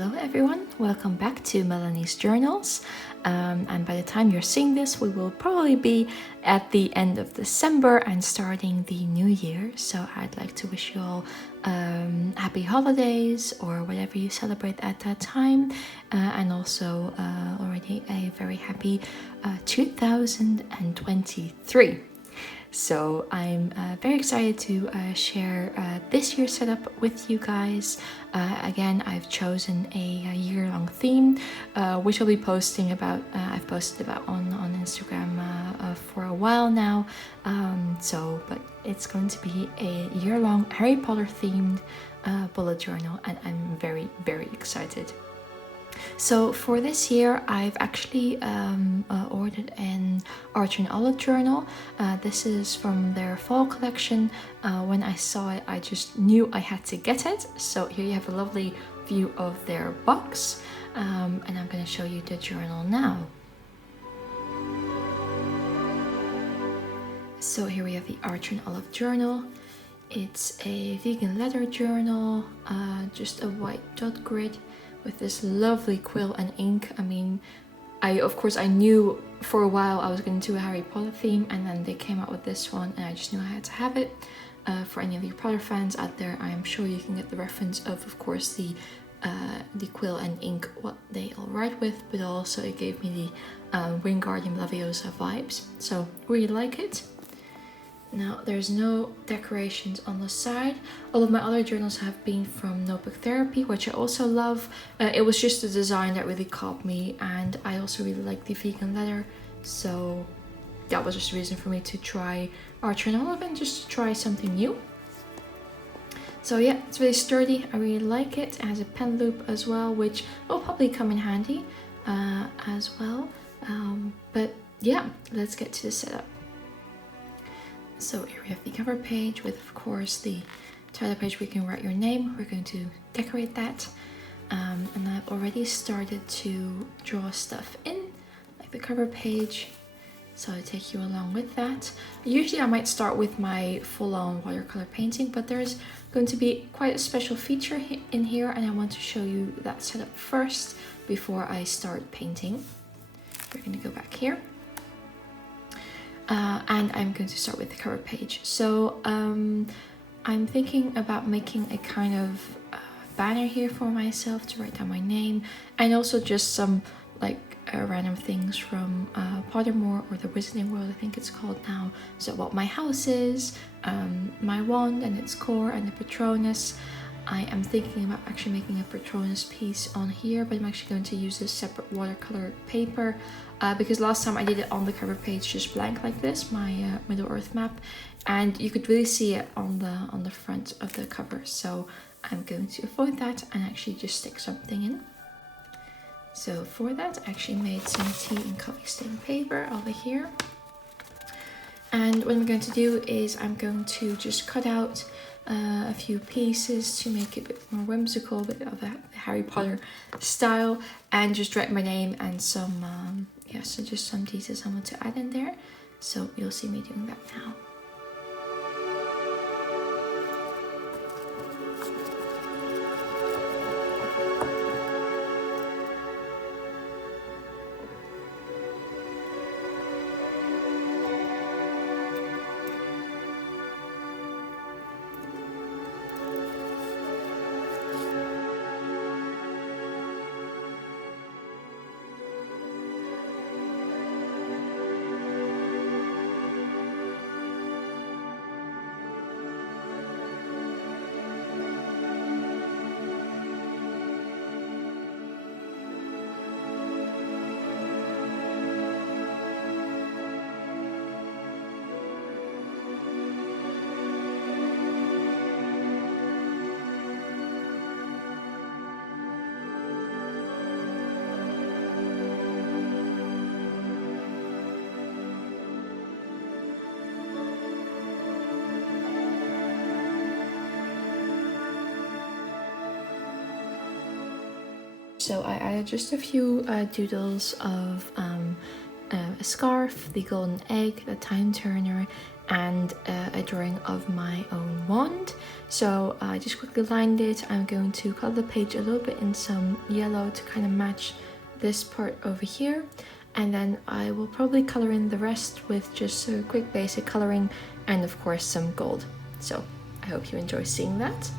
Hello everyone, welcome back to Melanie's Journals. And by the time you're seeing this, we will probably be at the end of December and starting the new year. So I'd like to wish you all happy holidays or whatever you celebrate at that time. And also already a very happy 2023. So I'm very excited to share this year's setup with you guys. Again, I've chosen a year-long theme, which I'll be posting about. I've posted about on Instagram for a while now. But it's going to be a year-long Harry Potter themed bullet journal, and I'm very, very excited. So for this year, I've actually ordered an Archer and Olive journal. This is from their fall collection. When I saw it, I just knew I had to get it. So here you have a lovely view of their box. And I'm going to show you the journal now. So here we have the Archer and Olive journal. It's a vegan leather journal, just a white dot grid with this lovely quill and ink. I mean, I knew for a while I was going to do a Harry Potter theme, and then they came out with this one and I just knew I had to have it. For any of you Potter fans out there, I am sure you can get the reference of course, the quill and ink, what they all write with, but also it gave me the Wingardium Leviosa vibes. So really like it. Now, there's no decorations on the side. All of my other journals have been from Notebook Therapy, which I also love. It was just the design that really caught me, and I also really like the vegan leather. So that was just a reason for me to try Archer and Olive and just to try something new. So yeah, it's really sturdy. I really like it. It has a pen loop as well, which will probably come in handy as well. But yeah, let's get to the setup. So here we have the cover page with, of course, the title page where you can write your name. We're going to decorate that. And I've already started to draw stuff in, like the cover page. So I'll take you along with that. Usually I might start with my full-on watercolor painting, but there's going to be quite a special feature in here, and I want to show you that setup first before I start painting. We're going to go back here. And I'm going to start with the cover page. So I'm thinking about making a kind of banner here for myself to write down my name, and also just some like random things from Pottermore, or the Wizarding World I think it's called now. So what my house is, my wand and its core, and the Patronus. I am thinking about actually making a Patronus piece on here, but I'm actually going to use a separate watercolor paper because last time I did it on the cover page just blank like this, my Middle-earth map, and you could really see it on the front of the cover. So I'm going to avoid that and actually just stick something in. So for that, I actually made some tea and coffee stain paper over here. And what I'm going to do is I'm going to just cut out a few pieces to make it a bit more whimsical, a bit of a Harry Potter style, and just write my name and some, so just some details I want to add in there. So you'll see me doing that now. So I added just a few doodles of a scarf, the golden egg, the time turner, and a drawing of my own wand. So I just quickly lined it. I'm going to color the page a little bit in some yellow to kind of match this part over here, and then I will probably color in the rest with just a quick basic coloring and of course some gold. So I hope you enjoy seeing that.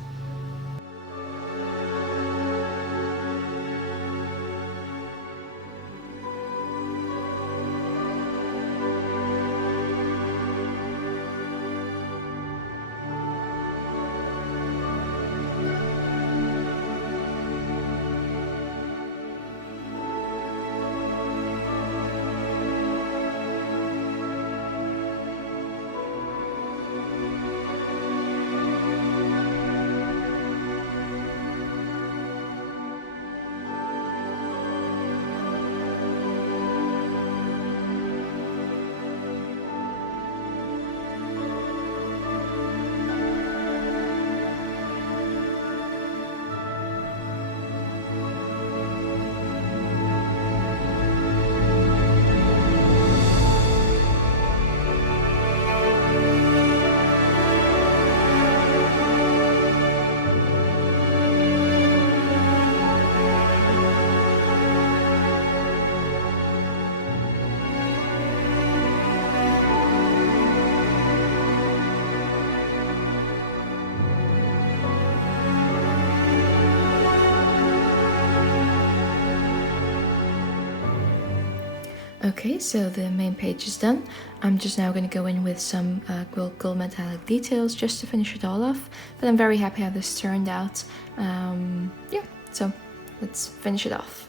Okay, so the main page is done. I'm just now going to go in with some Quill gold metallic details just to finish it all off. But I'm very happy how this turned out. Yeah, so let's finish it off.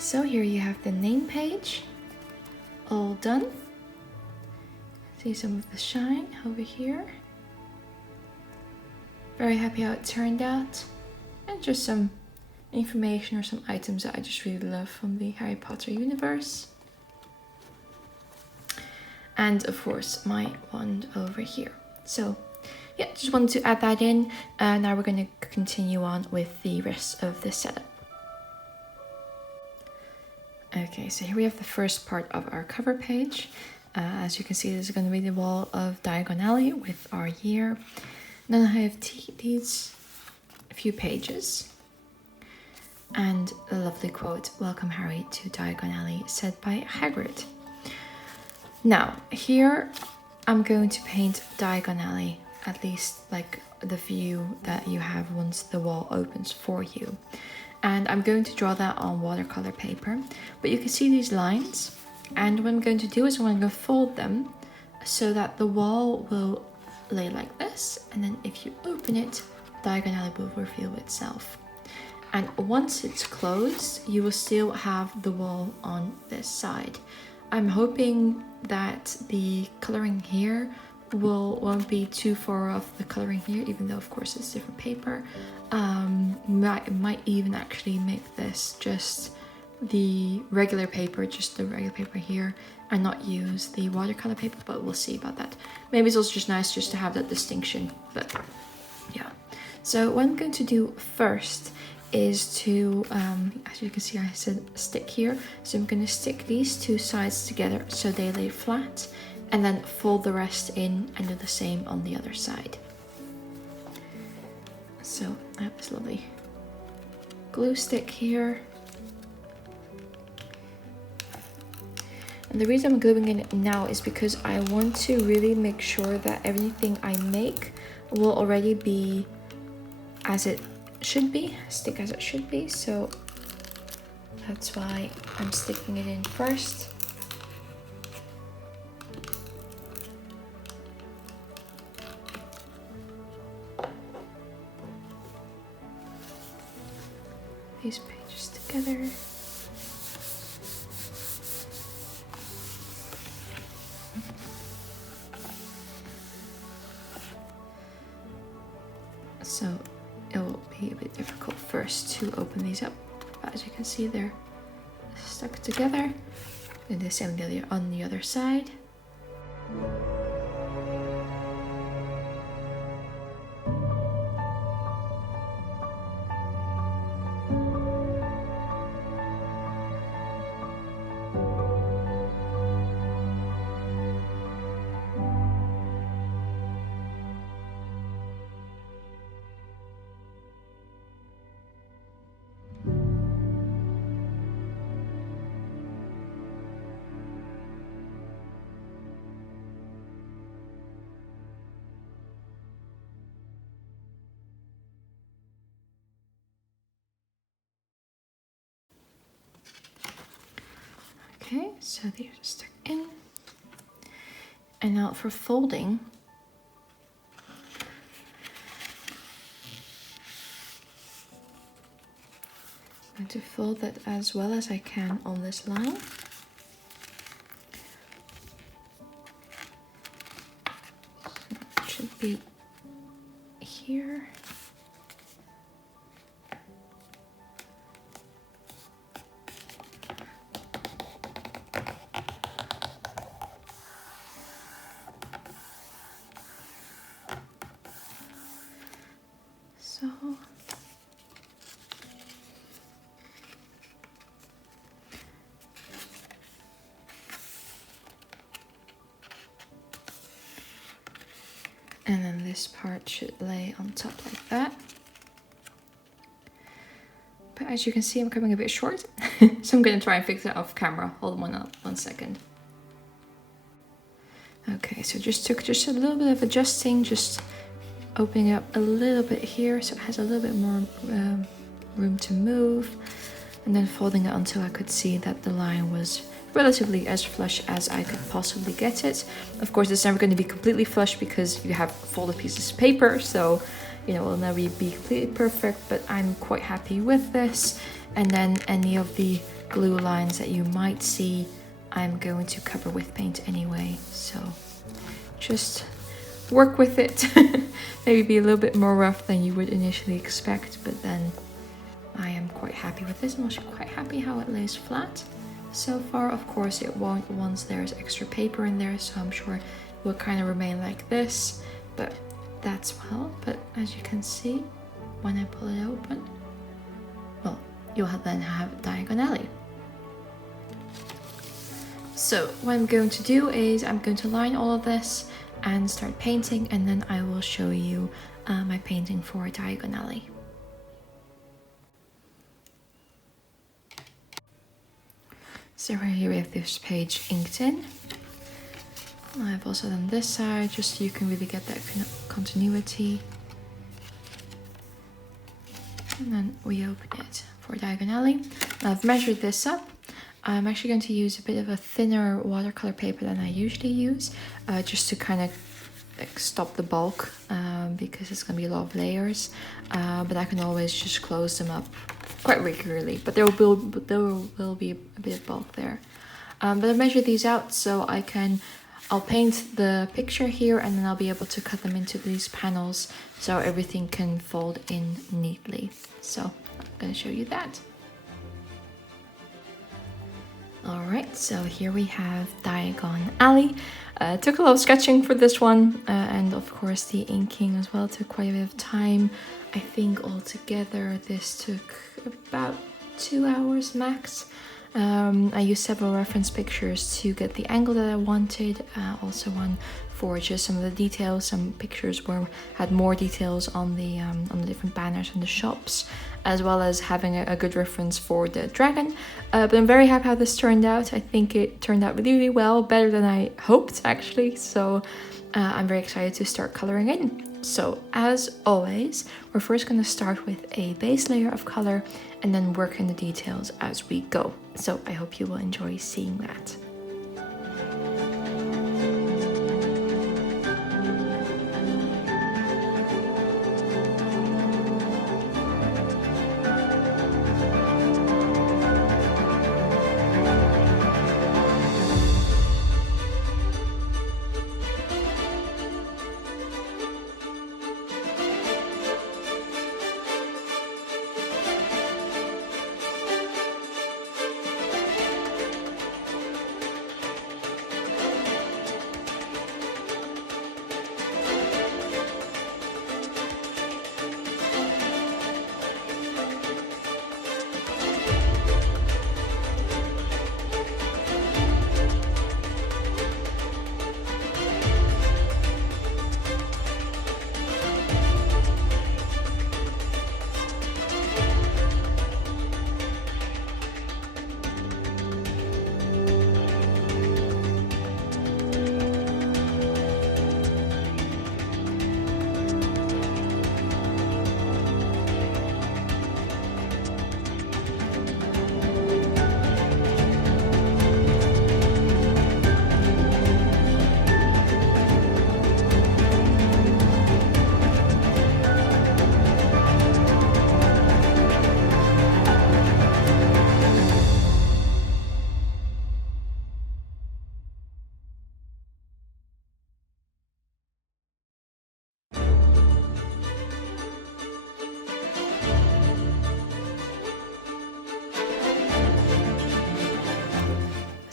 So here you have the name page, all done. See some of the shine over here. Very happy how it turned out. And just some information or some items that I just really love from the Harry Potter universe. And of course my wand over here. So yeah, just wanted to add that in. Now we're going to continue on with the rest of the setup. Okay, so here we have the first part of our cover page. As you can see, this is going to be the wall of Diagon Alley with our year. Then I have these few pages and a lovely quote, "Welcome Harry to Diagon Alley," said by Hagrid. Now, here I'm going to paint Diagon Alley, at least like the view that you have once the wall opens for you. And I'm going to draw that on watercolor paper, but you can see these lines, and what I'm going to do is I'm going to fold them so that the wall will lay like this, and then if you open it, Diagon Alley will reveal itself. And once it's closed, you will still have the wall on this side. I'm hoping that the coloring here won't be too far off the coloring here, even though of course it's different paper. Might even actually make this just the regular paper, here, and not use the watercolor paper, but we'll see about that. Maybe it's also just nice just to have that distinction, but yeah. So what I'm going to do first is to, as you can see, I said stick here, so I'm going to stick these two sides together so they lay flat, and then fold the rest in and do the same on the other side. So I have this lovely glue stick here. And the reason I'm gluing it now is because I want to really make sure that everything I make will already be as it should be, stick as it should be. So that's why I'm sticking it in first. These pages together. So it will be a bit difficult first to open these up. But as you can see, they're stuck together. And the same on the other side. Okay, so these are stuck in. And now for folding, I'm going to fold that as well as I can on this line. So it should be here. So and then this part should lay on top like that. But as you can see, I'm coming a bit short, so I'm gonna try and fix it off camera. Hold on 1 second. Okay, so just a little bit of adjusting, just opening up a little bit here so it has a little bit more room to move, and then folding it until I could see that the line was relatively as flush as I could possibly get it. Of course, it's never going to be completely flush because you have folded pieces of paper, so you know, it will never be completely perfect, but I'm quite happy with this. And then any of the glue lines that you might see, I'm going to cover with paint anyway, so just work with it. Maybe be a little bit more rough than you would initially expect, but then I am quite happy with this. I'm also quite happy how it lays flat so far. Of course it won't once there's extra paper in there, so I'm sure it will kind of remain like this, but that's well. But as you can see, when I pull it open, well, you'll then have diagonally. So what I'm going to do is I'm going to line all of this and start painting, and then I will show you my painting for diagonally. So right here we have this page inked in. I've also done this side just so you can really get that continuity. And then we open it for diagonally. Now I've measured this up. I'm actually going to use a bit of a thinner watercolor paper than I usually use, just to kind of like stop the bulk, because it's going to be a lot of layers, but I can always just close them up quite regularly, but there will be a bit of bulk there. But I measured these out so I'll paint the picture here, and then I'll be able to cut them into these panels so everything can fold in neatly. So I'm going to show you that. Alright, so here we have Diagon Alley. Took a lot of sketching for this one, and of course the inking as well took quite a bit of time. I think altogether this took about 2 hours max. I used several reference pictures to get the angle that I wanted, also one for just some of the details. Some pictures had more details on the different banners and the shops, as well as having a good reference for the dragon. But I'm very happy how this turned out. I think it turned out really, really well, better than I hoped actually. So I'm very excited to start coloring in. So as always, we're first going to start with a base layer of color and then work in the details as we go. So I hope you will enjoy seeing that.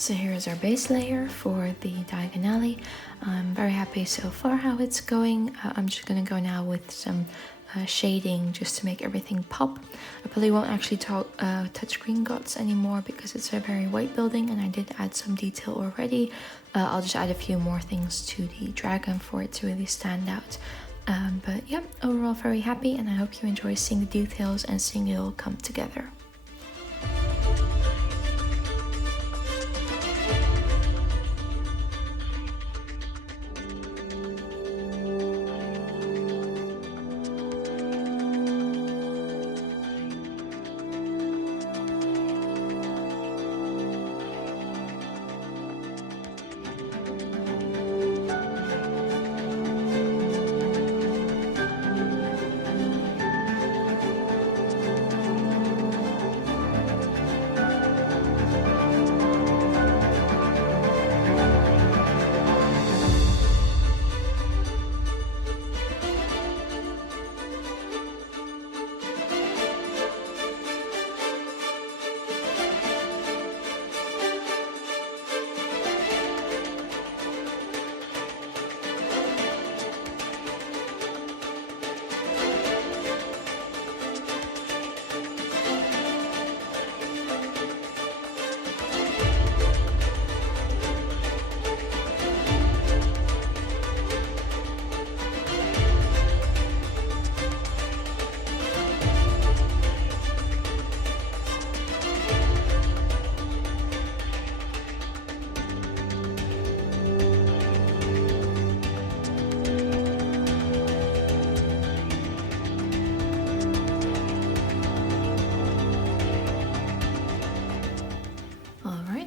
So here is our base layer for the diagonally. I'm very happy so far how it's going. I'm just gonna go now with some shading just to make everything pop. I probably won't actually touch green dots anymore because it's a very white building and I did add some detail already. I'll just add a few more things to the dragon for it to really stand out. But yeah, overall very happy, and I hope you enjoy seeing the details and seeing it all come together.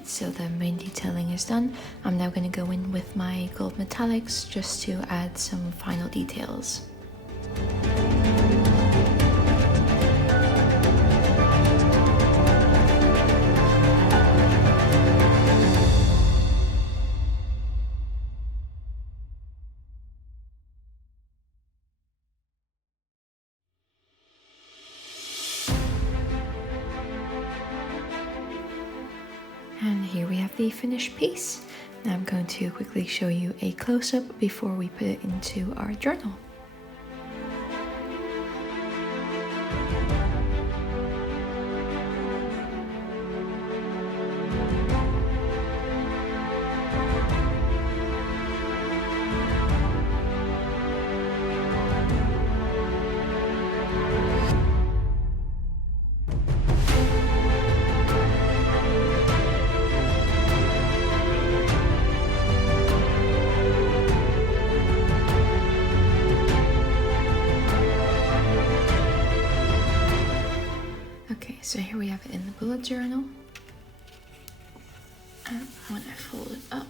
So the main detailing is done. I'm now going to go in with my gold metallics just to add some final details. And here we have the finished piece. Now I'm going to quickly show you a close-up before we put it into our journal. So here we have it in the bullet journal, and when I fold it up,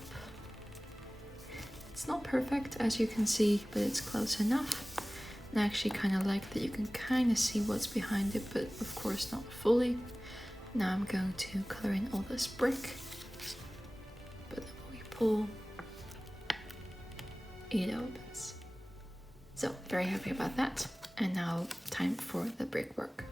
it's not perfect as you can see, but it's close enough. And I actually kind of like that you can kind of see what's behind it, but of course not fully. Now I'm going to color in all this brick, but then when we pull, it opens. So very happy about that. And now time for the brickwork.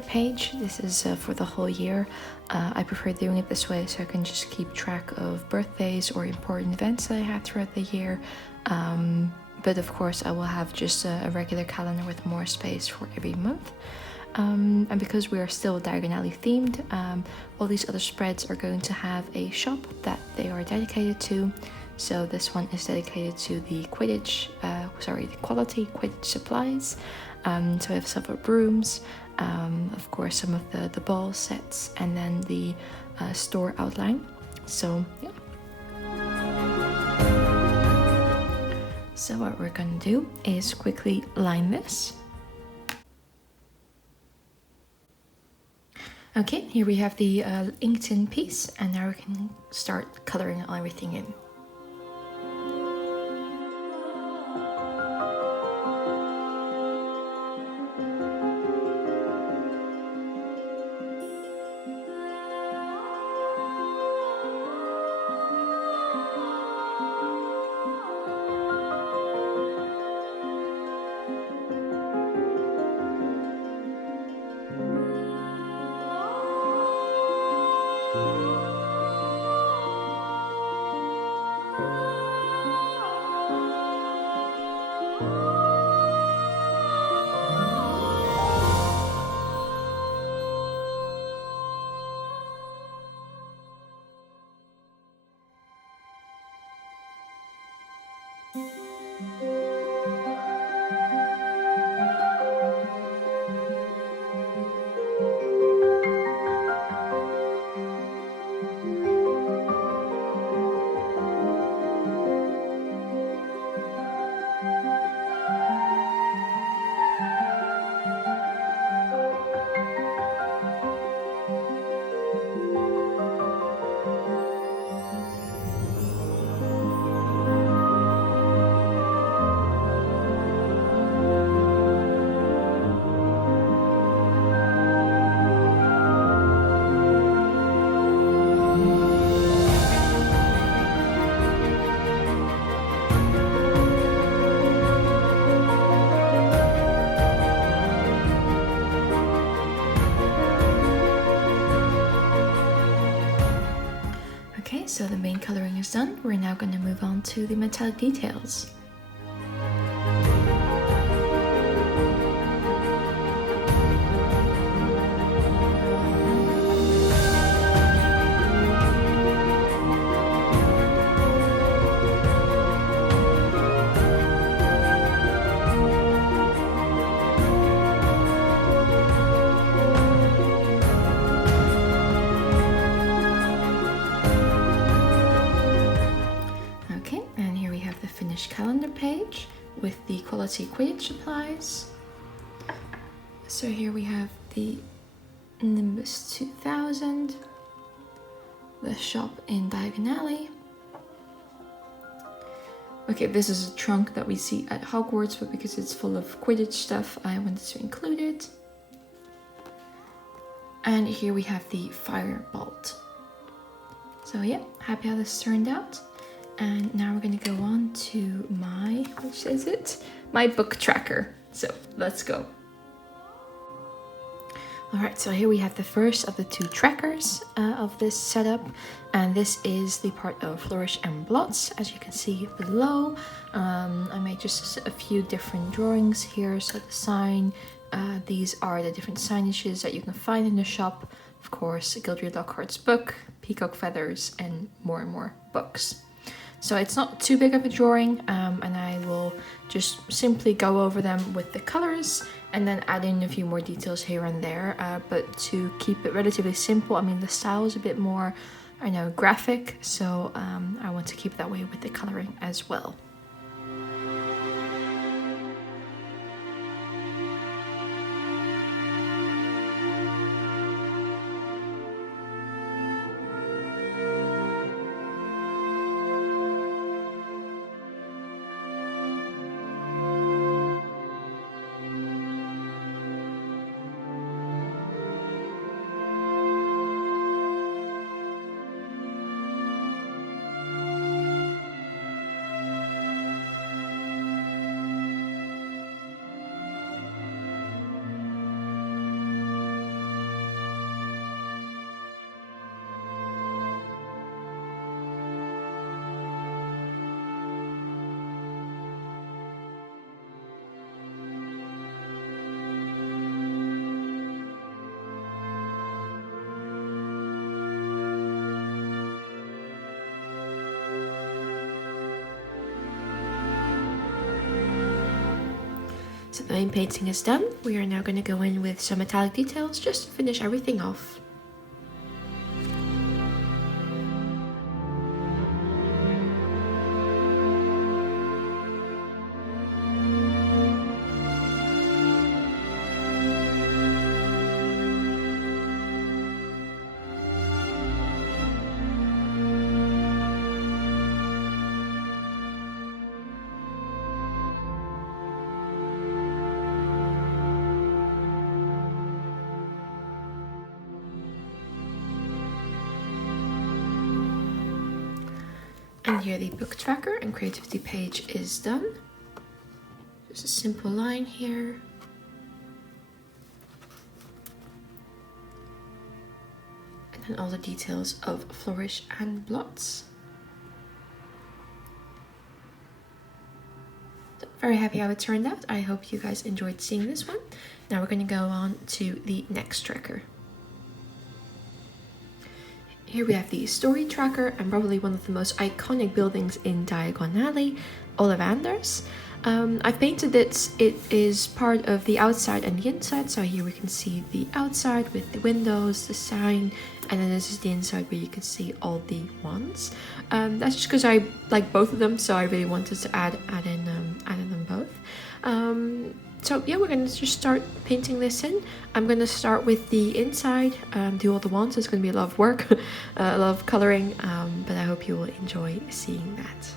calendar page. This is for the whole year. I prefer doing it this way so I can just keep track of birthdays or important events that I had throughout the year. But of course I will have just a regular calendar with more space for every month. And because we are still diagonally themed, all these other spreads are going to have a shop that they are dedicated to. So this one is dedicated to the the quality Quidditch supplies. So we have several brooms, of course some of the ball sets, and then the store outline. So yeah. So what we're gonna do is quickly line this. Okay, here we have the inked in piece, and now we can start coloring everything in. So the main coloring is done. We're now going to move on to the metallic details. Calendar page with the quality Quidditch supplies. So here we have the Nimbus 2000, the shop in Diagon Alley. Okay, this is a trunk that we see at Hogwarts, but because it's full of Quidditch stuff, I wanted to include it. And here we have the Firebolt. So yeah, happy how this turned out. And now we're gonna go on to my, which is it? My book tracker. So let's go. All right, so here we have the first of the two trackers of this setup. And this is the part of Flourish and Blots, as you can see below. I made just a few different drawings here. So the sign, these are the different signages that you can find in the shop. Of course, Gildred Lockhart's book, peacock feathers, and more books. So it's not too big of a drawing, and I will just simply go over them with the colors and then add in a few more details here and there. But to keep it relatively simple, I mean, the style is a bit more, I know, graphic, so I want to keep that way with the coloring as well. So the main painting is done. We are now going to go in with some metallic details just to finish everything off. And here the book tracker and creativity page is done. Just a simple line here. And then all the details of flourish and blots. So very happy how it turned out. I hope you guys enjoyed seeing this one. Now we're going to go on to the next tracker. Here we have the story tracker and probably one of the most iconic buildings in Diagon Alley, Ollivanders. I've painted it. It is part of the outside and the inside. So here we can see the outside with the windows, the sign, and then this is the inside where you can see all the wands. That's just because I like both of them, so I really wanted to add in them both. So yeah, we're going to just start painting this in. I'm going to start with the inside, do all the wands. It's going to be a lot of work, a lot of colouring, but I hope you will enjoy seeing that.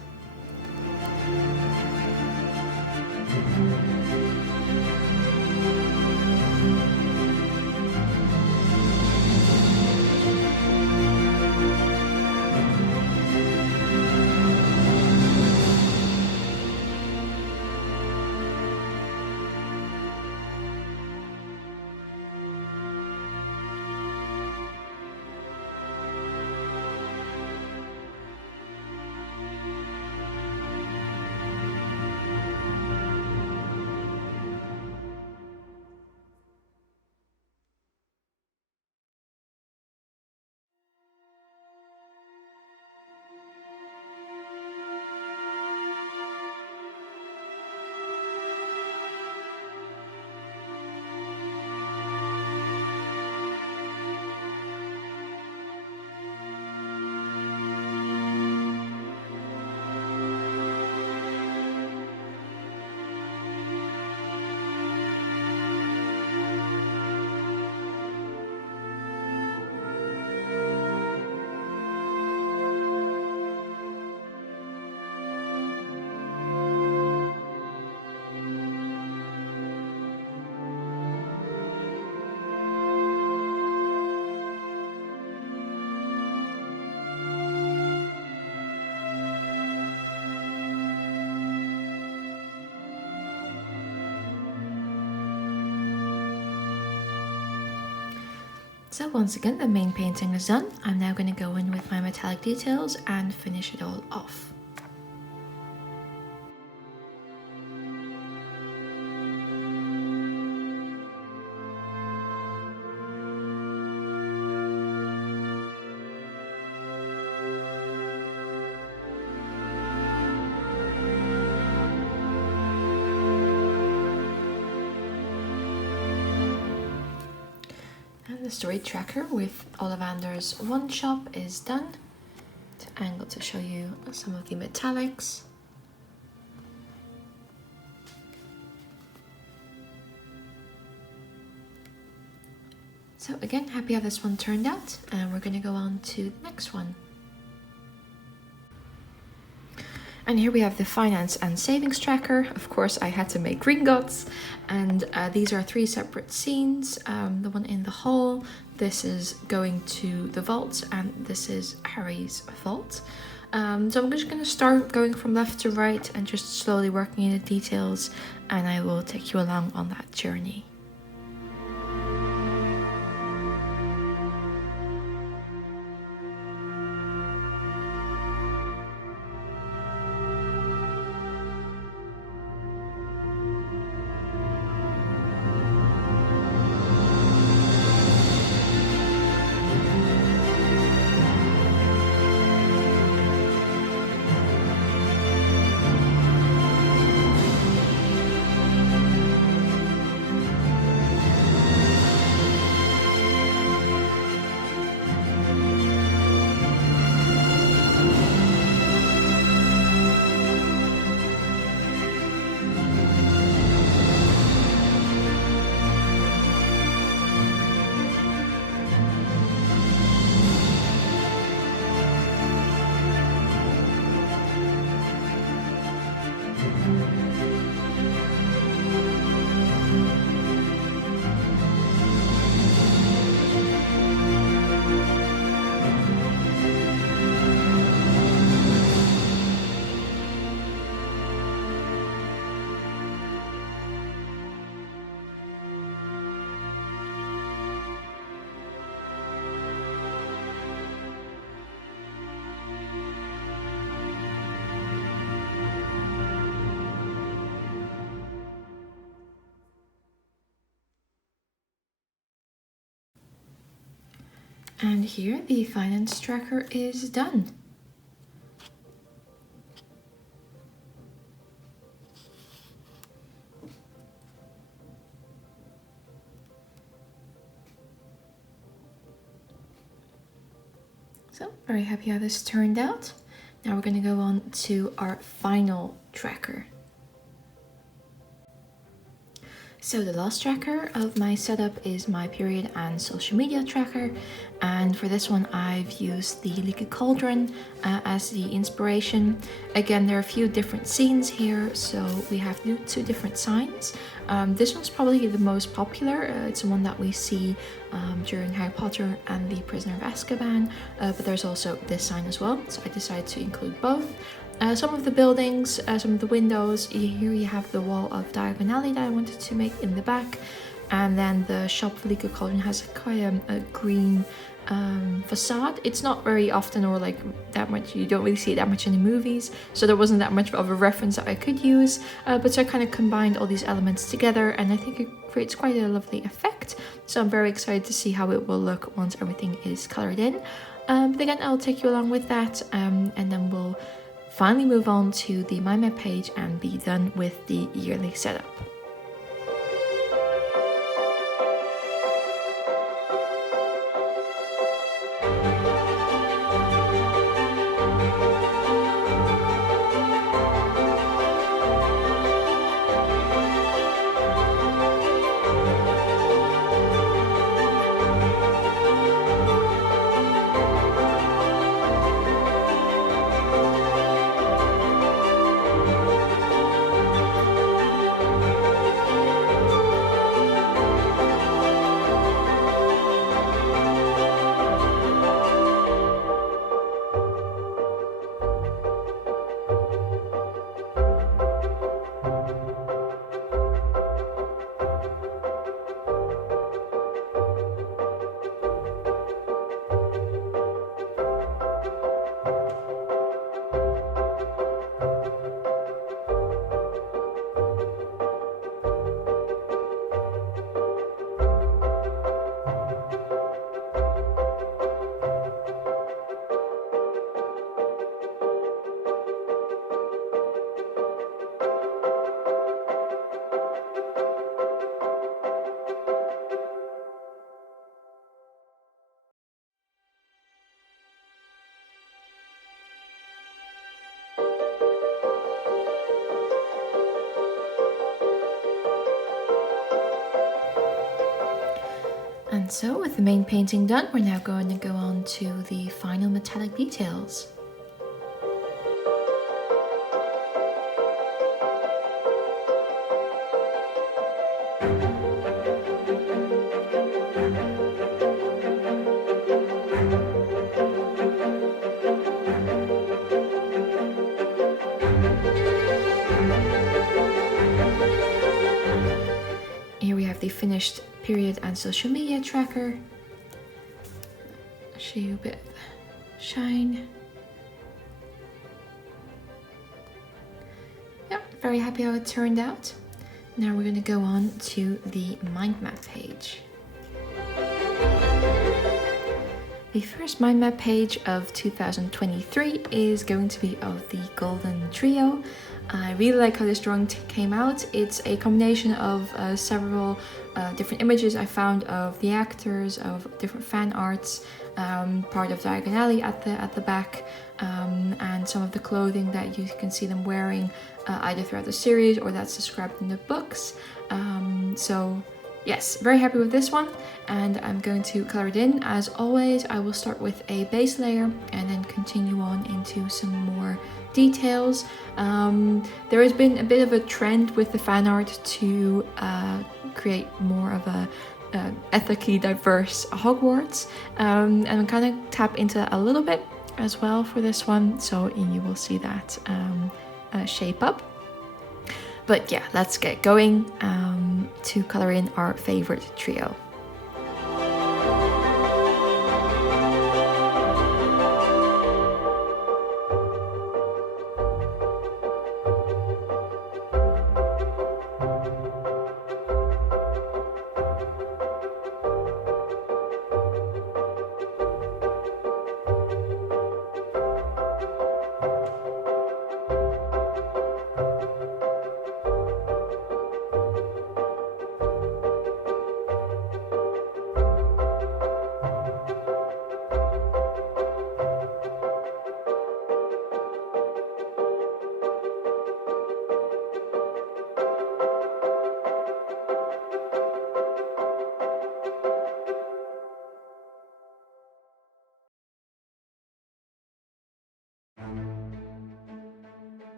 So once again, the main painting is done. I'm now going to go in with my metallic details and finish it all off. The story tracker with Ollivander's one shop is done. To angle to show you some of the metallics. So again, happy how this one turned out, and we're going to go on to the next one. And here we have the finance and savings tracker. Of course, I had to make Gringotts, and these are 3 separate scenes. The one in the hall, this is going to the vault, and this is Harry's vault. So I'm just going to start going from left to right and just slowly working in the details, and I will take you along on that journey. And here the finance tracker is done. So, very happy how this turned out. Now we're going to go on to our final tracker. So the last tracker of my setup is my period and social media tracker, and for this one I've used the Liquid Cauldron as the inspiration. Again, there are a few different scenes here, so we have two different signs. This one's probably the most popular. It's the one that we see during Harry Potter and the Prisoner of Azkaban, but there's also this sign as well, so I decided to include both. Some of the buildings, some of the windows, here you have the wall of diagonally that I wanted to make in the back, and then the shop for Liquid Cauldron has quite a green facade. It's not very often or like that much, you don't really see it that much in the movies, so there wasn't that much of a reference that I could use, but so I kind of combined all these elements together, and I think it creates quite a lovely effect, so I'm very excited to see how it will look once everything is colored in. But again, I'll take you along with that, and then we'll finally move on to the mind map page and be done with the yearly setup. And so with the main painting done, we're now going to go on to the final metallic details. Here we have the finished period and social media tracker. I'll show you a bit of shine. Yep, very happy how it turned out. Now we're going to go on to the mind map page. The first mind map page of 2023 is going to be of the Golden Trio. I really like how this drawing came out. It's a combination of several different images I found of the actors, of different fan arts, part of Diagon Alley at the back, and some of the clothing that you can see them wearing either throughout the series or that's described in the books. So yes, very happy with this one, and I'm going to color it in. As always, I will start with a base layer and then continue on into some more details. There has been a bit of a trend with the fan art to create more of a ethically diverse Hogwarts, and I'm kind of tap into that a little bit as well for this one, so you will see that shape up. But yeah, let's get going to color in our favorite trio.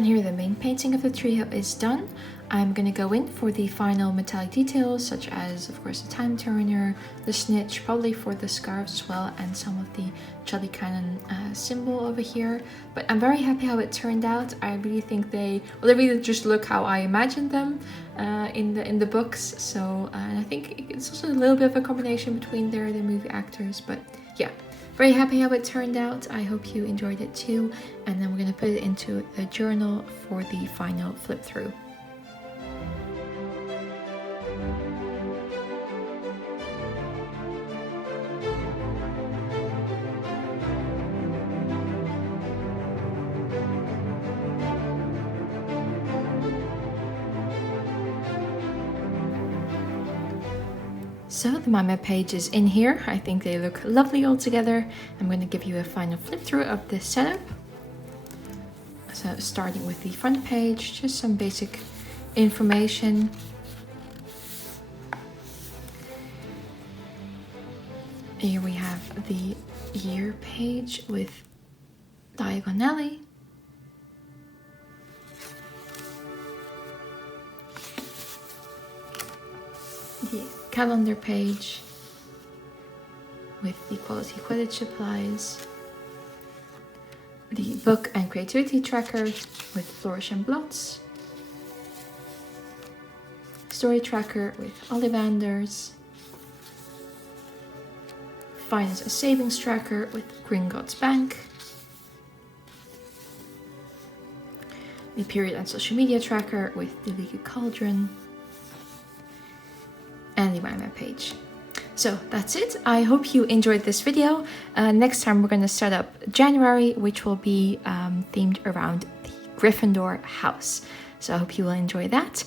And here the main painting of the trio is done. I'm gonna go in for the final metallic details, such as, of course, the time turner, the snitch, probably for the scarves as well, and some of the Jelly Cannon symbol over here. But I'm very happy how it turned out. I really think they really just look how I imagined them in the books. So and I think it's also a little bit of a combination between the movie actors. But yeah, very happy how it turned out. I hope you enjoyed it too. And then we're gonna put it into the journal for the final flip through. So the My Map page is in here. I think they look lovely all together. I'm going to give you a final flip through of this setup. So starting with the front page, just some basic information. Here we have the year page with diagonally. The calendar page with the quality Quidditch supplies, the book and creativity tracker with Flourish and Blots, story tracker with Ollivanders, finance and savings tracker with Gringotts Bank, the period and social media tracker with the Leaky Cauldron, and the My Map page. So that's it. I hope you enjoyed this video. Next time we're going to set up January, which will be themed around the Gryffindor house. So I hope you will enjoy that.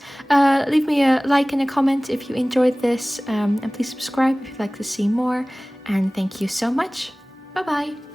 Leave me a like and a comment if you enjoyed this, and please subscribe if you'd like to see more. And thank you so much. Bye bye.